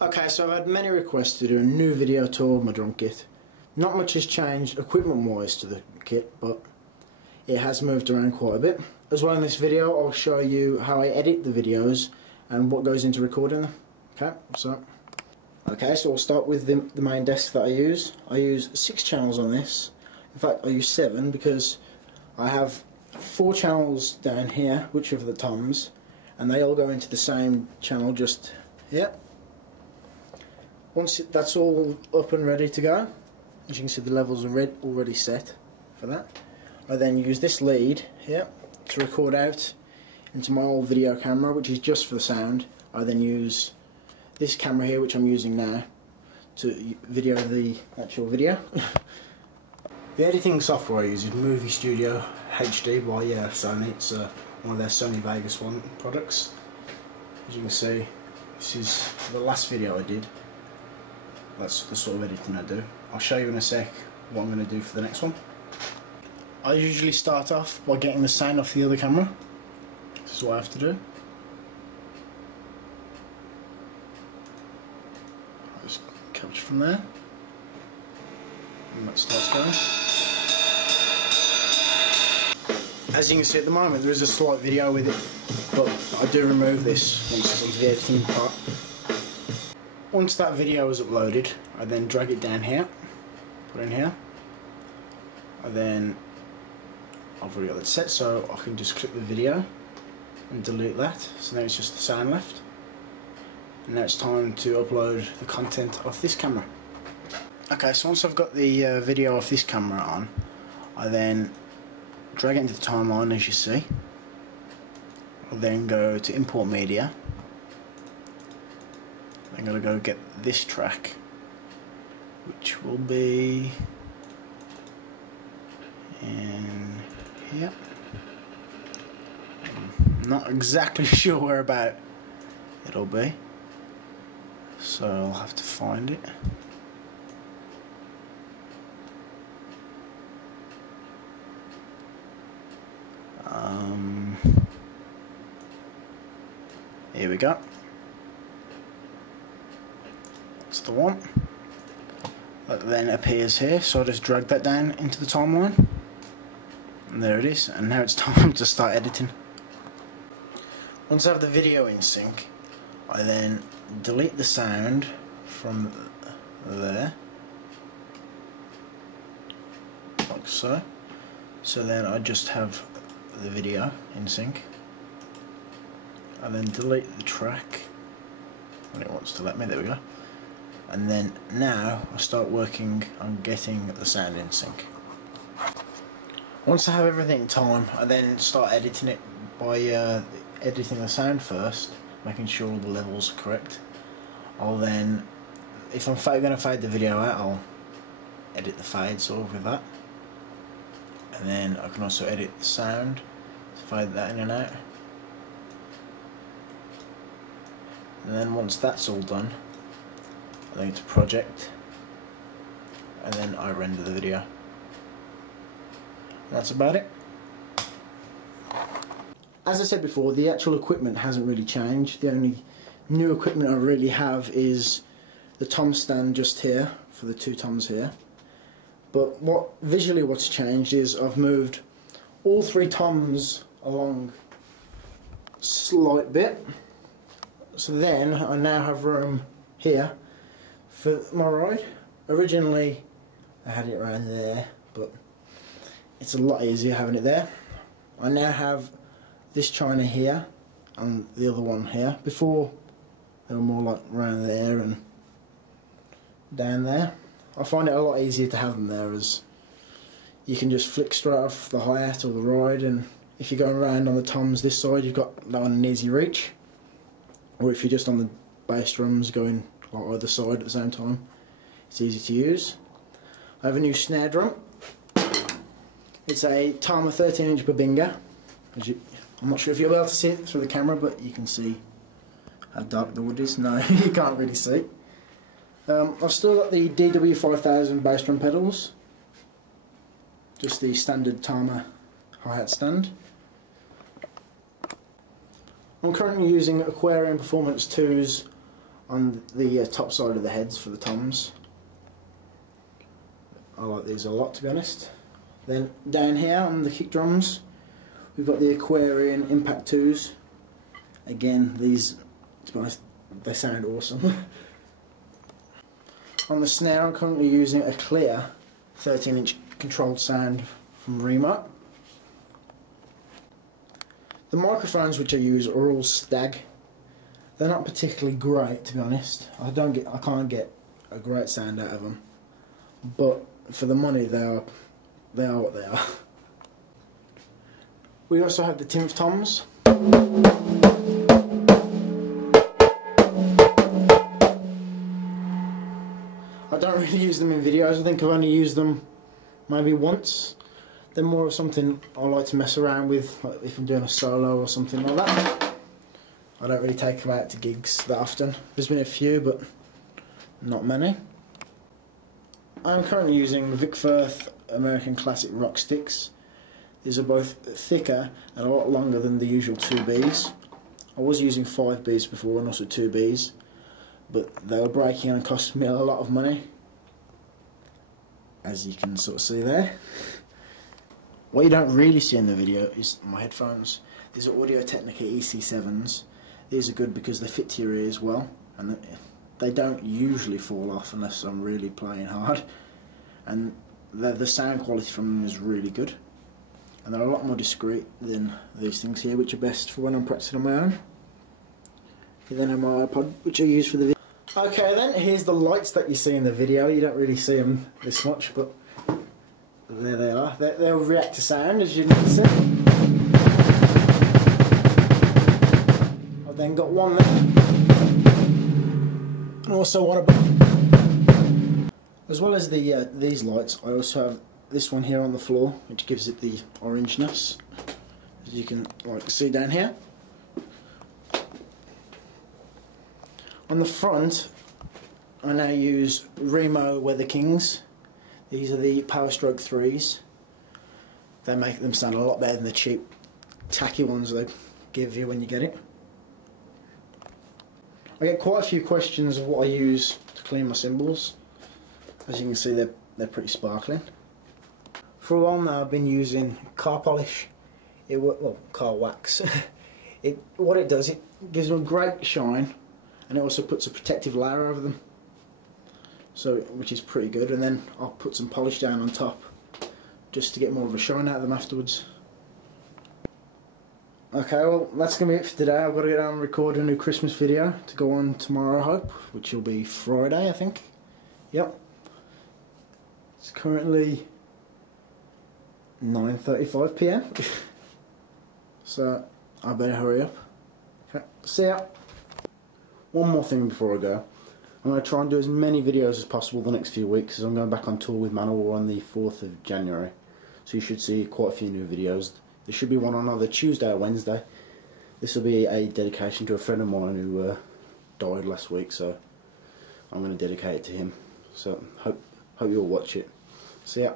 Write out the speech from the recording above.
Okay, so I've had many requests to do a new video tour of my drum kit. Not much has changed equipment wise to the kit, but it has moved around quite a bit. As well, in this video I'll show you how I edit the videos and what goes into recording them. So I'll start with the main desk that I use. I use 6 channels on this. In fact, I use 7 because I have 4 channels down here, which are for the toms, and they all go into the same channel just here. Once that's all up and ready to go, as you can see the levels are already set for that. I then use this lead here to record out into my old video camera, which is just for the sound. I then use this camera here, which I'm using now, to video the actual video. The editing software I use is Movie Studio HD by Sony. It's one of their Sony Vegas products. As you can see, this is the last video I did. That's the sort of editing I do. I'll show you in a sec what I'm going to do for the next one. I usually start off by getting the sound off the other camera. This is what I have to do. I just capture from there, and that starts going. As you can see at the moment, there is a slight video with it, but I do remove this once it's onto the editing part. Once that video is uploaded, I then drag it down here, put it in here. I've already got that set, so I can just click the video and delete that. So now it's just the sound left. And now it's time to upload the content off this camera. Okay, so once I've got the video off this camera on, I then drag it into the timeline, as you see. I'll then go to import media. I'm going to go get this track, which will be in here. I'm not exactly sure where about it'll be, so I'll have to find it. Here we go. That's the one. That then appears here, so I just drag that down into the timeline. And there it is, and now it's time to start editing. Once I have the video in sync, I then delete the sound from there, like so. So then I just have the video in sync. I then delete the track when it wants to let me, there we go. And then now I start working on getting the sound in sync. Once I have everything in time, I then start editing it by editing the sound first, making sure all the levels are correct. I'll then, if I'm going to fade the video out, I'll edit the fade sort of with that. And then I can also edit the sound to fade that in and out. And then once that's all done, I go to project, and then I render the video. That's about it. As I said before, the actual equipment hasn't really changed. The only new equipment I really have is the tom stand just here for the 2 toms here. But what's changed is I've moved all 3 toms along a slight bit. So then I now have room here for my ride. Originally I had it around there, but it's a lot easier having it there. I now have this china here and the other one here. Before they were more like around there and down there. I find it a lot easier to have them there, as you can just flick straight off the hi-hat or the ride, and if you're going around on the toms this side, you've got that one in easy reach. Or if you're just on the bass drums going like either side at the same time, it's easy to use. I have a new snare drum. It's a Tama 13-inch Babinga. I'm not sure if you'll be able to see it through the camera, but you can see how dark the wood is. No, you can't really see. I've still got the DW5000 bass drum pedals. Just the standard Tama hi-hat stand. I'm currently using Aquarian Performance 2's on the top side of the heads for the toms. I like these a lot, to be honest. Then down here on the kick drums, we've got the Aquarian Impact 2s. Again, these, to be honest, they sound awesome. On the snare, I'm currently using a clear 13-inch controlled sound from Remo. The microphones which I use are all Stag. They're not particularly great, to be honest. I can't get a great sound out of them. But for the money, they are what they are. We also have the Tymps toms. I don't really use them in videos. I think I've only used them maybe once. They're more of something I like to mess around with, like if I'm doing a solo or something like that. I don't really take them out to gigs that often. There's been a few, but not many. I'm currently using Firth American Classic Rock Sticks. These are both thicker and a lot longer than the usual 2Bs. I was using 5Bs before and also 2Bs, but they were breaking and cost me a lot of money, as you can sort of see there. What you don't really see in the video is my headphones. These are Audio-Technica EC7s. These are good because they fit to your ears well, and they don't usually fall off unless I'm really playing hard. And the sound quality from them is really good. And they're a lot more discreet than these things here, which are best for when I'm practicing on my own. I then have my iPod, which I use for the video. Okay then, here's the lights that you see in the video. You don't really see them this much, but there they are. They'll react to sound, as you can see. I've then got one there, and also one above. As well as these lights, I also have this one here on the floor, which gives it the orangeness, as you can see down here. On the front, I now use Remo Weatherkings. These are the Powerstroke 3s. They make them sound a lot better than the cheap, tacky ones they give you when you get it. I get quite a few questions of what I use to clean my cymbals. As you can see, they're pretty sparkling. For a while now, I've been using car polish. Car wax. What it does, it gives them a great shine, and it also puts a protective layer over them, which is pretty good. And then I'll put some polish down on top just to get more of a shine out of them afterwards. Okay, well that's going to be it for today. I've got to go down and record a new Christmas video to go on tomorrow, I hope, which will be Friday, I think. Yep. It's currently 9:35 PM. So I better hurry up. Okay, see ya. One more thing before I go. I'm going to try and do as many videos as possible the next few weeks, as I'm going back on tour with Meinl on the 4th of January. So you should see quite a few new videos. There should be one on either Tuesday or Wednesday. This will be a dedication to a friend of mine who died last week, so I'm going to dedicate it to him. So hope you'll watch it. See ya.